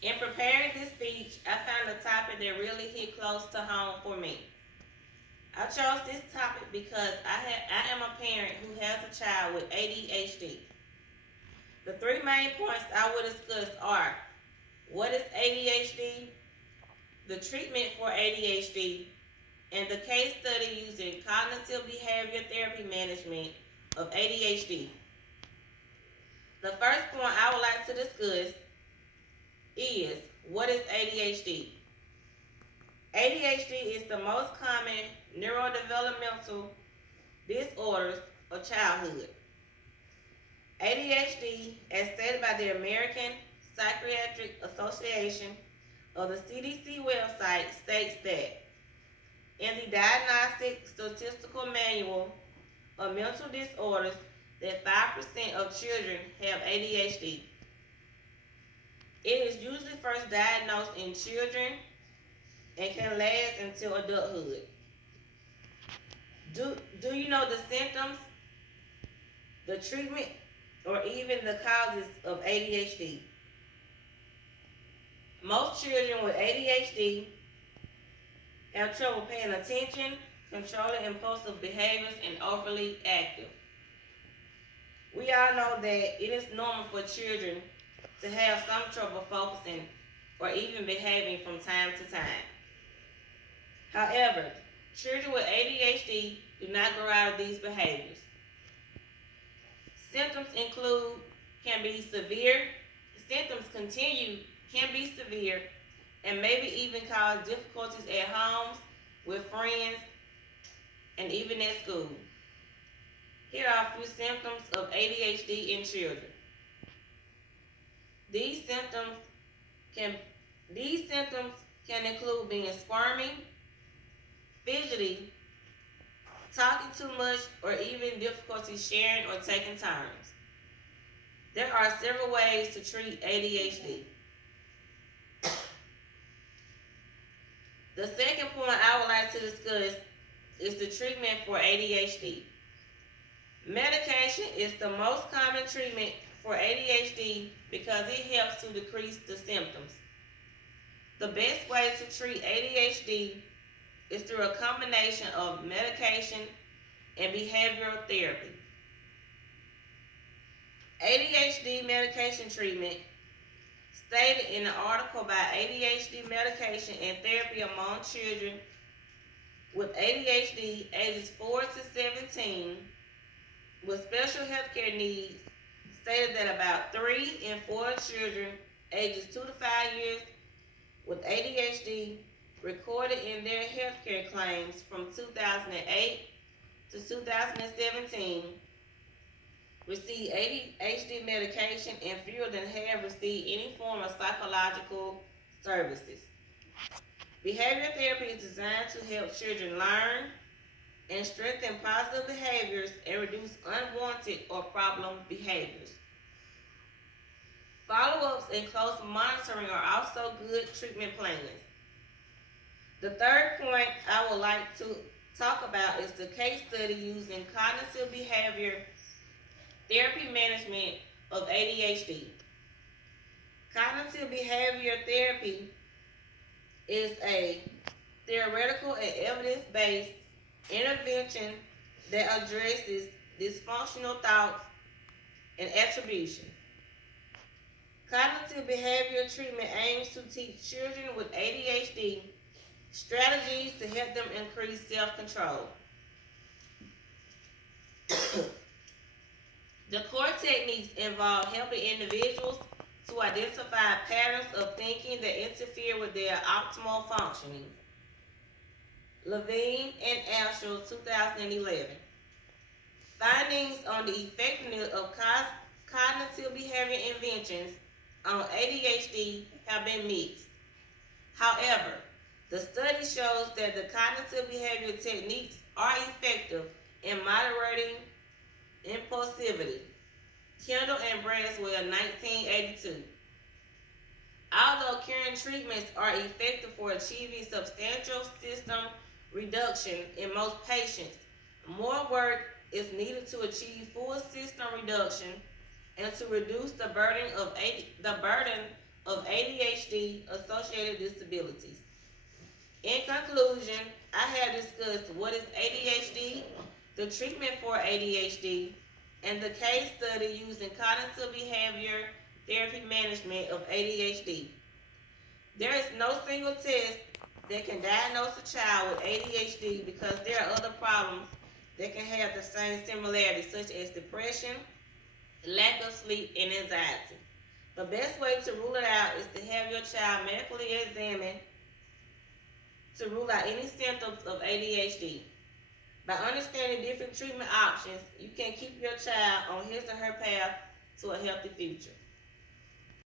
In preparing this speech, I found a topic that really hit close to home for me. I chose this topic because I am a parent who has a child with ADHD. The three main points I will discuss are: what is ADHD, the treatment for ADHD, and the case study using cognitive behavior therapy management of ADHD. The first point I would like to discuss is: what is ADHD? ADHD is the most common neurodevelopmental disorders of childhood. ADHD, as stated by the American Psychiatric Association of the CDC website, states that in the Diagnostic Statistical Manual of Mental Disorders that 5% of children have ADHD. It is usually first diagnosed in children and can last until adulthood. Do you know the symptoms, the treatment, or even the causes of ADHD? Most children with ADHD have trouble paying attention, controlling impulsive behaviors, and overly active. We all know that it is normal for children to have some trouble focusing or even behaving from time to time. However, children with ADHD do not grow out of these behaviors. Symptoms include can be severe. Symptoms can be severe and maybe even cause difficulties at homes, with friends, and even at school. Here are a few symptoms of ADHD in children. These symptoms can these symptoms can include being squirming, fidgety, talking too much, or even difficulty sharing or taking turns. There are several ways to treat ADHD. The second point I would like to discuss is the treatment for ADHD. Medication is the most common treatment for ADHD because it helps to decrease the symptoms. The best way to treat ADHD is through a combination of medication and behavioral therapy. ADHD medication treatment, stated in an article by ADHD medication and therapy among children with ADHD ages 4 to 17 with special healthcare needs, stated that about 3 in 4 children ages 2 to 5 years with ADHD recorded in their healthcare claims from 2008 to 2017 receive ADHD medication and fewer than half receive any form of psychological services. Behavior therapy is designed to help children learn and strengthen positive behaviors and reduce unwanted or problem behaviors. Follow-ups and close monitoring are also good treatment plans. The third point I would like to talk about is the case study using cognitive behavior therapy management of ADHD. Cognitive behavior therapy is a theoretical and evidence-based intervention that addresses dysfunctional thoughts and attribution. Cognitive behavior treatment aims to teach children with ADHD strategies to help them increase self-control. The core techniques involve helping individuals to identify patterns of thinking that interfere with their optimal functioning. Levine and Ashel, 2011. Findings on the effectiveness of cognitive behavior interventions on ADHD have been mixed. However, the study shows that the cognitive behavior techniques are effective in moderating impulsivity. Kendall and Braswell, 1982. Although current treatments are effective for achieving substantial symptom reduction in most patients, more work is needed to achieve full symptom reduction and to reduce the burden of ADHD ADHD associated disabilities. In conclusion, I have discussed what is ADHD, the treatment for ADHD, and the case study using cognitive behavior therapy management of ADHD. There is no single test that can diagnose a child with ADHD because there are other problems that can have the same similarities, such as depression, lack of sleep, and anxiety. The best way to rule it out is to have your child medically examined to rule out any symptoms of ADHD. By understanding different treatment options, you can keep your child on his or her path to a healthy future.